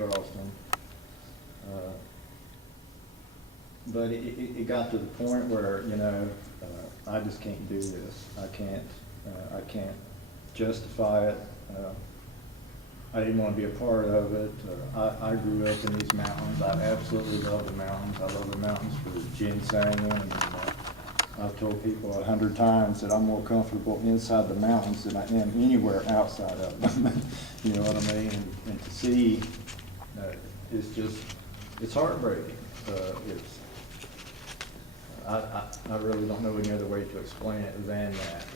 Charleston. But it got to the point where, you know, I just can't do this. I can't justify it. I didn't want to be a part of it. I grew up in these mountains. I absolutely love the mountains. I love the mountains for ginseng, and I've told people 100 times that I'm more comfortable inside the mountains than I am anywhere outside of them. You know what I mean? And to see, it's heartbreaking. I really don't know any other way to explain it than that.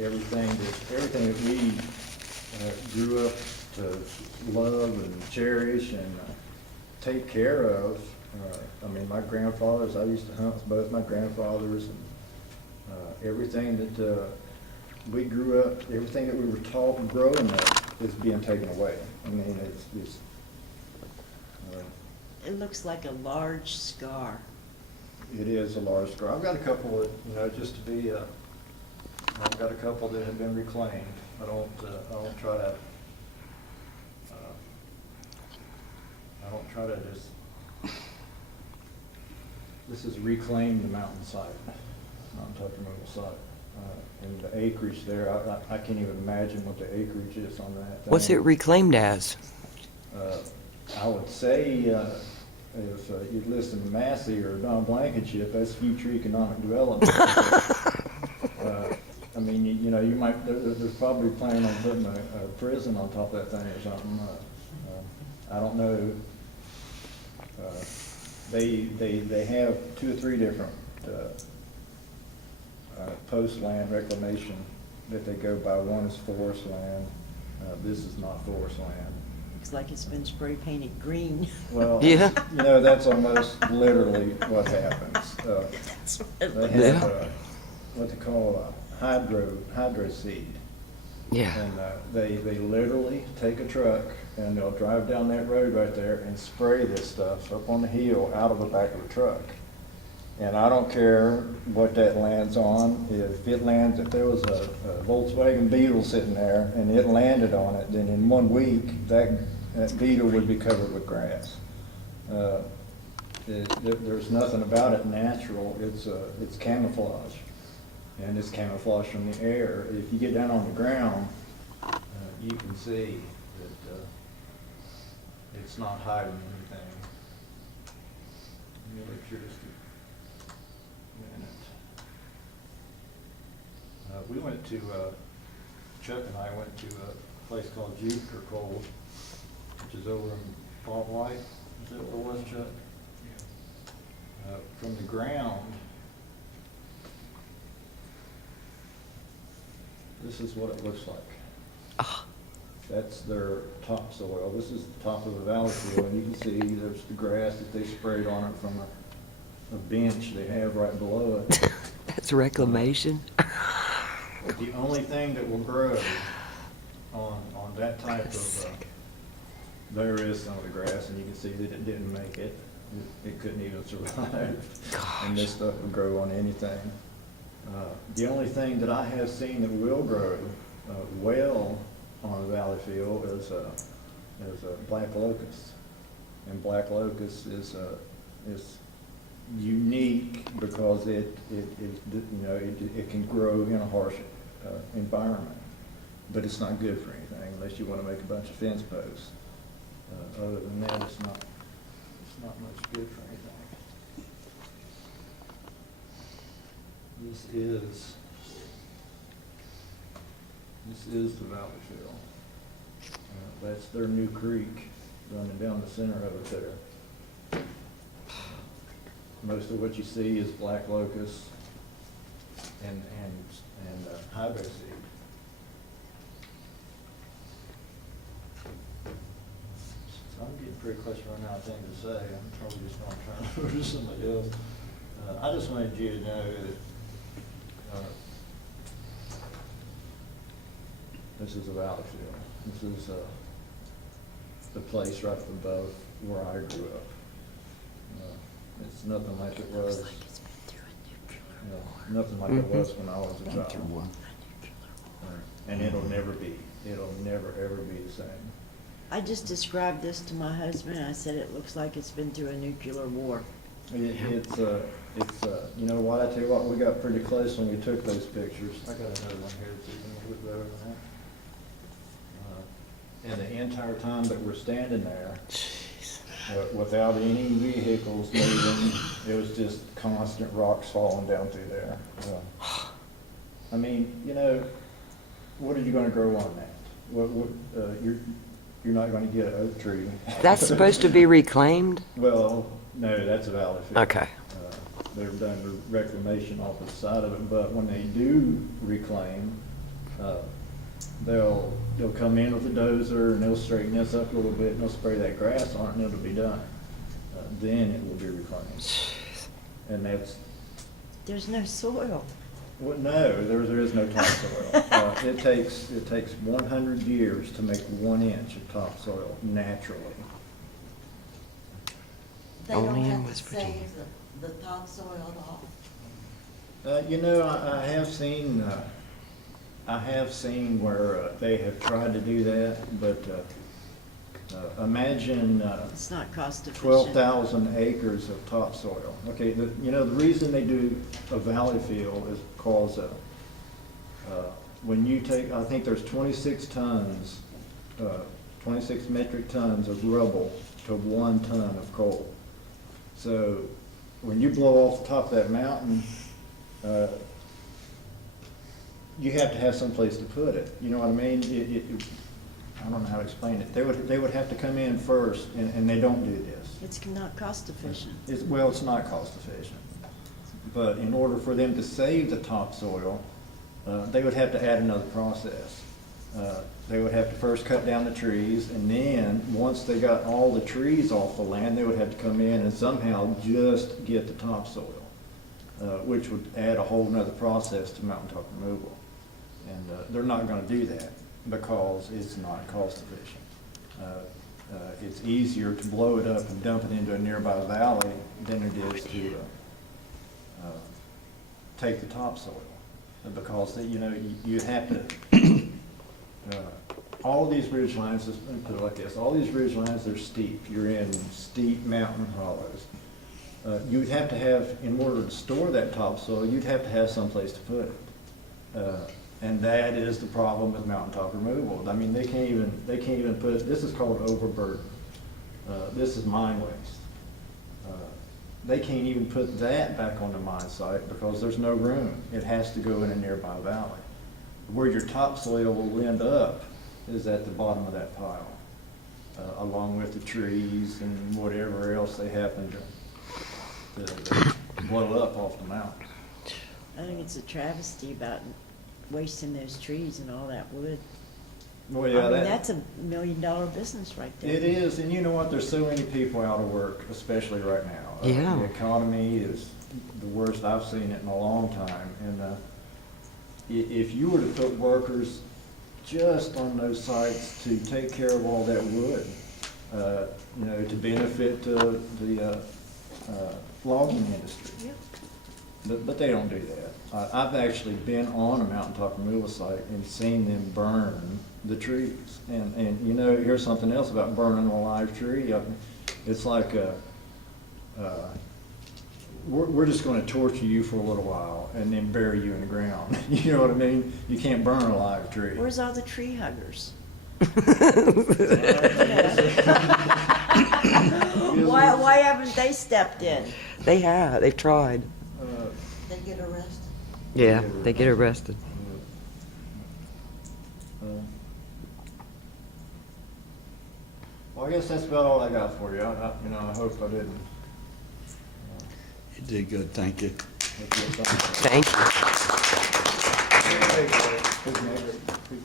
Everything that we grew up to love and cherish and take care of. I mean, my grandfathers, I used to hunt with both my grandfathers, and everything that we grew up, everything that we were taught growing up is being taken away. I mean, it's It looks like a large scar. it is a large scar. I've got a couple that, you know, just to be, I've got a couple that have been reclaimed. I don't try to, just, this is reclaim the mountainside, mountaintop removal site. And the acreage there, I can't even imagine what the acreage is on that thing. What's it reclaimed as? I would say, if you'd listen to Massey or Don Blankenship, that's future economic development. I mean, you know, you might, they're probably planning on putting a prison on top of that thing or something. I don't know. They have 2 or 3 different post land reclamation that they go by. One is forest land. This is not forest land. Looks like it's been spray painted green. Well, Yeah. you know, that's almost literally what happens. They have what they call a hydro seed. Yeah. And they literally take a truck and they'll drive down that road right there and spray this stuff up on the hill out of the back of the truck. And I don't care what that lands on. If there was a Volkswagen Beetle sitting there and it landed on it, then in 1 week, that Beetle would be covered with grass. There's nothing about it natural. It's camouflage. And it's camouflage from the air. If you get down on the ground, you can see that it's not hiding anything. The electricity. We went to, Chuck and I went to a place called Jupiter Cold, which is over in Fort White. Is that where it was, Chuck? Yeah. From the ground, this is what it looks like. That's their topsoil. This is the top of the valley field, and you can see there's the grass that they sprayed on it from a bench they have right below it. That's reclamation. The only thing that will grow on that type of, there is some of the grass, and you can see that it didn't make it. It couldn't even survive. Gosh. And this stuff would grow on anything. The only thing that I have seen that will grow well on a valley field is a black locust. And black locust is unique because it can grow in a harsh environment, but it's not good for anything unless you want to make a bunch of fence posts. Other than that, it's not much good for anything. This is the valley field. That's their new creek running down the center of it there. Most of what you see is black locust and hydro seed. So I'm getting pretty close to running out of things to say. I'm probably just going to turn it over to somebody else. I just wanted you to know that this is a valley field. This is the place right above where I grew up. It's nothing like it was. Nothing like it was when I was a child. And it'll never be. It'll never ever be the same. I just described this to my husband, and I said it looks like it's been through a nuclear war. It's, you know what, I tell you what, we got pretty close when we took those pictures. I got another one here that you can look over that. And the entire time that we're standing there, without any vehicles moving, it was just constant rocks falling down through there. I mean, you know, what are you gonna grow on that? You're not gonna get an oak tree. That's supposed to be reclaimed? Well, no, that's a valley field. Okay. They've done reclamation off the side of it, but when they do reclaim, they'll come in with a dozer and they'll straighten this up a little bit and they'll spray that grass on it and it'll be done. Then it will be reclaimed. And that's, There's no soil. well, no, there is no topsoil. It takes 100 years to make 1 inch of topsoil naturally. They don't Only in have to West Virginia. save the topsoil off. You know, I have seen where they have tried to do that, but imagine It's not cost efficient. 12,000 acres of topsoil. Okay, you know, the reason they do a valley field is because when you take, I think there's 26 metric tons of rubble to 1 ton of coal. So when you blow off the top of that mountain, you have to have some place to put it. You know what I mean? I don't know how to explain it. They would have to come in first, and they don't do this. It's not cost efficient. Well, it's not cost efficient. But in order for them to save the topsoil, they would have to add another process. They would have to first cut down the trees, and then, once they got all the trees off the land, they would have to come in and somehow just get the topsoil, which would add a whole nother process to mountaintop removal. And they're not gonna do that because it's not cost efficient. It's easier to blow it up and dump it into a nearby valley than it is to take the topsoil. Because, you know, you have to, all of these ridge lines, let me put it like this, all these ridge lines, they're steep. You're in steep mountain hollows. You'd have to have, in order to store that topsoil, you'd have to have someplace to put it. And that is the problem with mountaintop removal. I mean, they can't even put, this is called overburden. This is mine waste. They can't even put that back on the mine site because there's no room. It has to go in a nearby valley. Where your topsoil will end up is at the bottom of that pile, along with the trees and whatever else they happen to blow up off the mountain. I think it's a travesty about wasting those trees and all that wood. Well, yeah, I mean, that's $1 million business right there. it is, and you know what? There's so many people out of work, especially right now. Yeah. The economy is the worst I've seen it in a long time, and if you were to put workers just on those sites to take care of all that wood, you know, to benefit the logging industry. Yeah. But they don't do that. I've actually been on a mountaintop removal site and seen them burn the trees. And you know, here's something else about burning a live tree. It's like, we're just gonna torture you for a little while and then bury you in the ground. You know what I mean? You can't burn a live tree. Where's all the tree huggers? Why haven't they stepped in? They have. They've tried. They get arrested. Yeah, they get arrested. Well, I guess that's about all I got for you. You know, I hope I didn't. You did good, thank you. Thank you. Thank you.